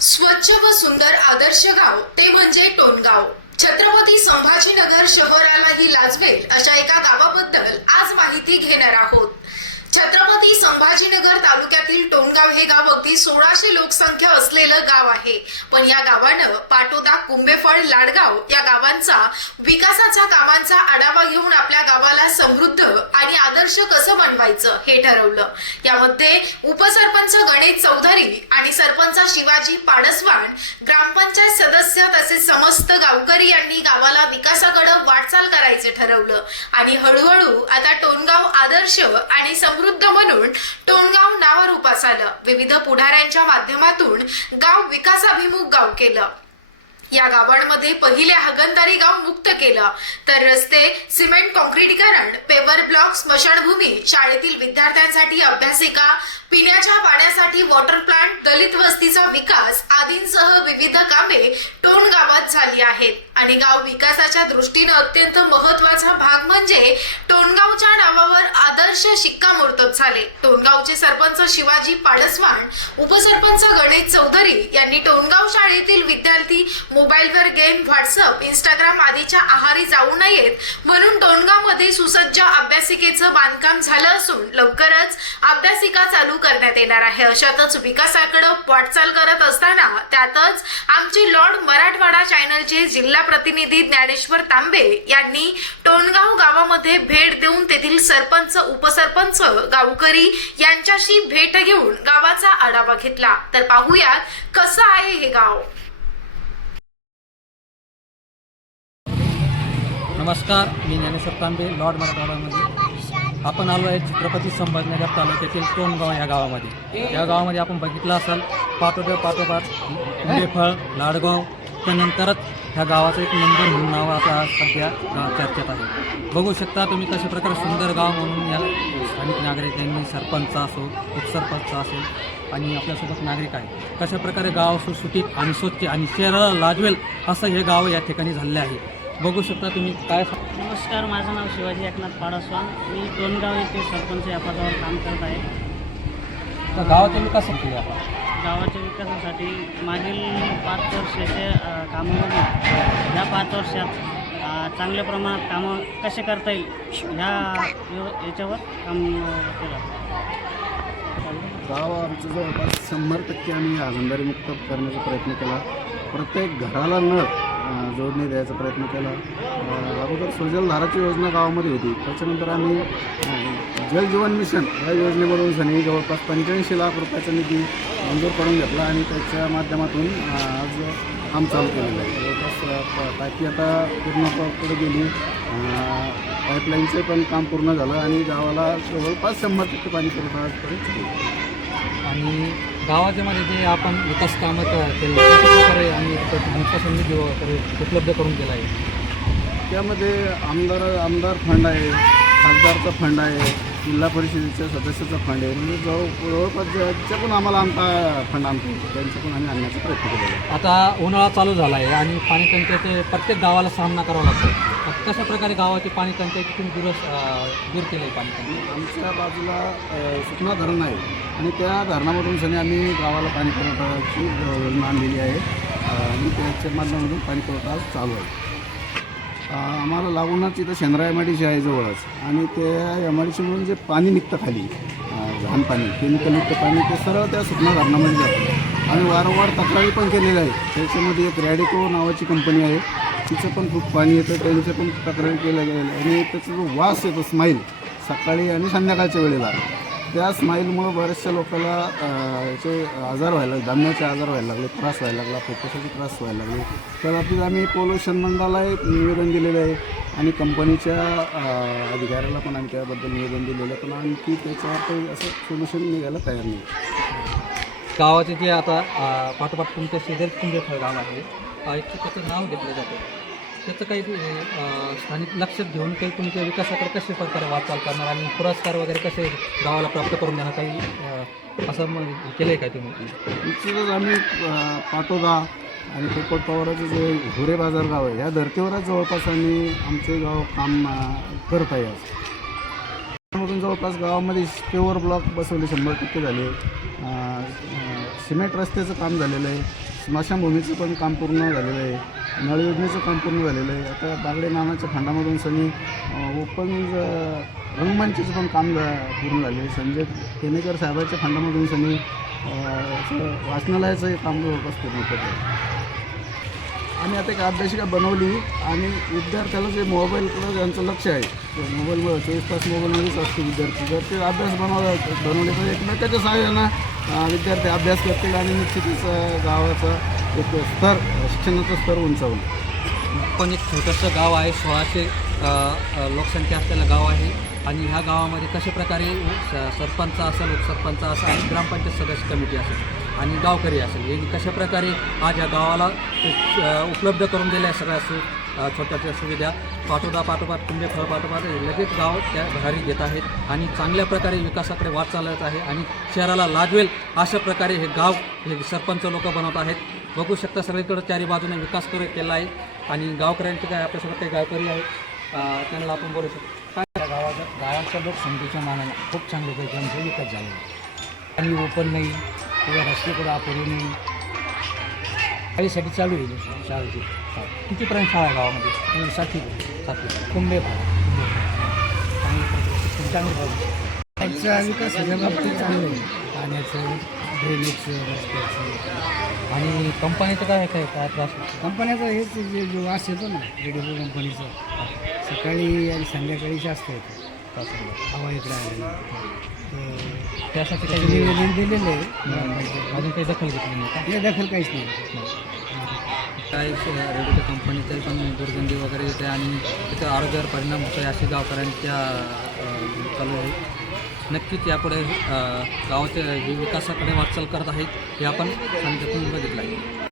स्वच्छ व सुंदर आदर्श गाव ते म्हणजे टोनगाव छत्रपती संभाजीनगर शहरालाही लाजवेल अशा एका गावाबद्दल आज माहिती घेणार आहोत. छत्रपती संभाजीनगर तालुक्यातील टोनगाव हे गाव अगदी सोळाशे लोकसंख्या असलेलं गाव आहे. पण या गावानं पाटोदा कुंभेफळ लाडगाव या गावांचा विकासाच्या कामांचा आढावा घेऊन आपल्या गावाला समृद्ध आणि आदर्श कसं बनवायचं हे ठरवलं. यामध्ये उपसरपंच गणेश चौधरी आणि सरपंच शिवाजी पाडसवाण ग्रामपंचायत सदस्य तसेच समस्त गावकरी यांनी गावाला विकासाकडे वाटचाल करायचे ठरवलं. आणि हळूहळू आता टोनगाव आदर्श आणि समृद्ध म्हणून टोनगाव नावरूपास आलं विविध पुढाऱ्यांच्या माध्यमातून गाव विकासाभिमुख गाव केलं. या गावांमध्ये पहिले हगनदारी गाव मुक्त केलं. तर रस्ते सिमेंट कॉन्क्रीटीकरण पेवर ब्लॉक स्मशानभूमी शाळेतील विद्यार्थ्यांसाठी अभ्यासिका पिण्याच्या पाण्यासाठी वॉटर प्लांट दलित वस्तीचा विकास आदींसह विविध कामे टोन गावात झाली आहेत. आणि गाव विकासाच्या दृष्टीनं अत्यंत महत्त्वाचा भाग म्हणजे टोनगावच्या नावावर आदर्श शिक्कामोर्तब झाले. टोनगावचे सरपंच शिवाजी पाडसवाण उपसरपंच गणेश चौधरी यांनी टोनगाव शाळेतील विद्यार्थी मोबाईलवर गेम व्हॉट्सअप इंस्टाग्राम आदीच्या आहारी जाऊ नयेत म्हणून डोणगावमध्ये सुसज्ज अभ्यासिकेचं बांधकाम झालं असून लवकरच अभ्यासिका चालू करण्यात येणार आहे. अशातच विकासाकडे वाटचाल करत असताना त्यातच आमचे लॉर्ड मराठवाडा चॅनलचे जिल्हा प्रतिनिधी ज्ञानेश्वर तांबे यांनी टोणगाव गावामध्ये भेट देऊन तेथील सरपंच उपसरपंच गावकरी यांच्याशी भेट घेऊन गावाचा आढावा घेतला. तर पाहूयात कसं आहे हे गाव? नमस्कार मी ज्ञानेश्वर तांबे लॉर्ड मराठवाड्यामध्ये आपण आलो आहे छत्रपती संभाजीनगर तालुक्यातील टोनगाव या गावामध्ये. या गावामध्ये आपण बघितलं असाल पाटोदे पाठोपाठ मुंडेफळ लाडगाव त्यानंतरच ह्या गावाचं एक मंदिर म्हणून नाव आता सध्या चर्चेत आहे. बघू शकता तुम्ही कशा प्रकारे सुंदर गाव म्हणून या स्थानिक नागरिकांनी सरपंच असो उपसरपंच असेल आणि आपल्यासोबत नागरिक आहे कशा प्रकारे गाव सुसुटीत आणि स्वच्छ आणि शहराला लाजवेल असं हे गाव या ठिकाणी झाले आहे. बघू शकता तुम्ही काय नमस्कार माझं नाव शिवाजी एकनाथ पाडसवान. मी टोनगाव येथे सरपंच या पदावर काम करत आहे. गावाचा विकास केला आपण गावाच्या विकासासाठी मागील पाच वर्षाच्या कामामध्ये या पाच वर्षात चांगल्या प्रमाणात कामं कसे करता येईल ह्या यो- याच्यावर काम केलं. गाव आमचं जवळपास शंभर टक्के आम्ही हागंदारी मुक्त करण्याचा प्रयत्न केला. प्रत्येक घराला नळ अं, जोडणी द्यायचा प्रयत्न केला. अगोदर सुजलधाराची योजना गावामध्ये होती. त्याच्यानंतर आम्ही जल जीवन मिशन या योजनेमधून सनी जवळपास पंच्याऐंशी लाख रुपयाचा निधी मंजूर करून घेतला आणि त्याच्या माध्यमातून आज काम चालू केलेलं आहे. जवळपास प- टाकी आता पूर्ण पुढे गेली. पाईपलाईनचं पण काम पूर्ण झालं आणि गावाला जवळपास शंभर टक्के पाणी पुरवठा आजपर्यंत आणि गावाच्या मध्ये जे आपण विकास कामं क- केले प्रकारे आणि हंकाचा निधी वगैरे उपलब्ध करून दिला आहे. त्यामध्ये आमदार आमदार फंड आहे. खासदारचा फंड आहे जिल्हा परिषदेच्या सदस्याचा फंड आहे. म्हणजे जवळ जवळपास ज्याच्या पण आम्हाला आमचा फंड आणतो त्यांचं पण आम्ही आणण्याचा प्रयत्न केलेला आहे. आता उन्हाळा चालू झाला आहे आणि पाणी टंचाईचे प्रत्येक गावाला सामना करावा लागतो. कशा प्रकारे गावाची पाणी टंचाईची तुम्ही दूर दूर केलं आहे पाणी टंचाई आमच्या बाजूला अ, सुकना धरण आहे आणि त्या धरणामधून सनी आम्ही गावाला पाणी पुरवठ्याची अ, योजना आणलेली आहे. आणि त्याच्या माध्यमातून पाणी पुरवठा चालू आहे. आम्हाला लागूनच इथं Shendra M I D C आहे जवळच. आणि त्या एम आय डी सीमधून जे पाणी निघतं खाली घाण पाणी केमिकलयुक्त पाणी ते सरळ त्या सुकना धरणामध्ये जातं. आम्ही वारंवार तक्रारी पण केलेल्या आहेत. त्याच्यामध्ये एक रॅडिको नावाची कंपनी आहे. तिचं पण खूप पाणी येतं. त्यांच्या पण तक्रारी केल्या गेलेल्या आणि त्याचा जो वास येतो स्माईल सकाळी आणि संध्याकाळच्या वेळेला त्या स्माईलमुळं बऱ्याचशा लोकांना याचे आजार व्हायला लागले दम्याचे आजार व्हायला लागले त्रास व्हायला लागला फोकसाचे त्रास व्हायला लागले. त्या बाबतीत आम्ही पोल्युशन मंडळाला एक निवेदन दिलेलं आहे आणि कंपनीच्या अधिकाऱ्याला पण आम्ही त्याबद्दल निवेदन दिलेलं आहे. पण आणखी त्याच्यावर काही असं सोल्युशन निघायला तयार नाही. गावाचे जे आता पाठोपाठ तुमच्या शेजारी तुमचे गाव आहे अ, त्याचं नाव घेतलं जातं. त्याचं काही स्थानिक लक्षात घेऊन काही तुमच्या विकासाकडे कशा प्रकारे वाटचाल करणार आणि पुरस्कार वगैरे कसे गावाला प्राप्त करून देणार काही असं मग केलं आहे का तुम्ही? निश्चितच आम्ही अं, पाटोदा आणि पोपट पवाराचं जे घोरे बाजार गाव आहे या धर्तीवरच जवळपास आम्ही आमचे गाव काम अं, करत आहे आज. त्यामधून जवळपास गावामध्ये पेवर ब्लॉक बसवले शंभर टक्के झाले. अं, अं, सिमेंट रस्त्याचं काम झालेलं आहे. स्मशानभूमीचं पण काम पूर्ण झालेलं आहे. नळ योजनेचं काम पूर्ण झालेलं आहे. आता बागडे नानाच्या फंडामधून सनी ओपन रंगमंचचं पण काम झा- पूर्ण झाले संजय केनेकर साहेबाच्या फंडामधून सनी वाचनालयाचं वाचनालयाचंही काम जवळपास पूर्ण आणि आता एक अभ्यासिका बनवली आणि विद्यार्थ्याला जे मोबाईलकडं ज्यांचं लक्ष आहे ते मोबाईल चोवीस तास मोबाईलमध्येच असते विद्यार्थी. जर ते अभ्यास बनवला बनवले तर एकमेकाच्या सहाय्यानं विद्यार्थी अभ्यास करतील आणि निश्चितच गावाचा एक स्तर शिक्षणाचं स्तर उंचावून. पण एक छोटंसं गाव आहे सोळाशे लोकसंख्या असलेलं गाव आहे आणि ह्या गावामध्ये कशा प्रकारे सरपंच असेल उपसरपंच असेल आणि ग्रामपंचायत सदस्य कमिटी असेल? आणि गावकरी असेल. हे कशा प्रकारे आज या गावाला उपलब्ध करून दिल्या सगळ्या सु छोट्या छोट्या सुविधा. पाठोदा पाठोपाठ कुंभेफळ पाठोपाठ लगेच गाव त्या भरारी घेत आहेत आणि चांगल्या प्रकारे विकासाकडे वाट चालत आहे आणि शहराला लाजवेल अशा प्रकारे हे गाव हे सरपंच लोक बनवत आहेत. बघू शकता सगळीकडे चारी बाजूने विकास कर केला आहे आणि गावकऱ्यांचे काय आपल्यासोबत काही गावकरी आहेत त्यांना आपण बोलू शकतो. काय त्या गावाचा गावाच्या लोकसंख्येच्या मानाने खूप चांगले आमचा विकास झाला आहे. आणि ओपन नाही. किंवा रस्ते नाही शाळेसाठी चालू आहे शाळेची. किती पर्यंत शाळा आहे गावामध्ये? साठी सातवी. कुंभे चांगले पाहिजे त्यांचा विकास सगळ्या बाबतीत चांगला आहे. पाण्याचं ड्रेनेजचं रस्त्याचं. आणि कंपनीचं काय काय? काय त्रास कंपन्याचं हेच जे जो वास येतो ना रेडिओ कंपनीचा. सकाळी आणि संध्याकाळी जास्त येतो. हवा इकडे आली. तर त्यासाठी काही निवेदन दिलेलं आहे. अजून काही दखल घेतली नाही का? दखल काहीच नाही. काही रेडिओ कंपनीचं पण दुर्गंधी वगैरे येते आणि त्याचा आरोग्यावर परिणाम होतो असे गावकऱ्यांच्या चालू आहे. नक्कीच यापुढे गावाच्या विकासाकडे वाटचाल करत आहेत हे आपण सांगितलं बघितलं आहे.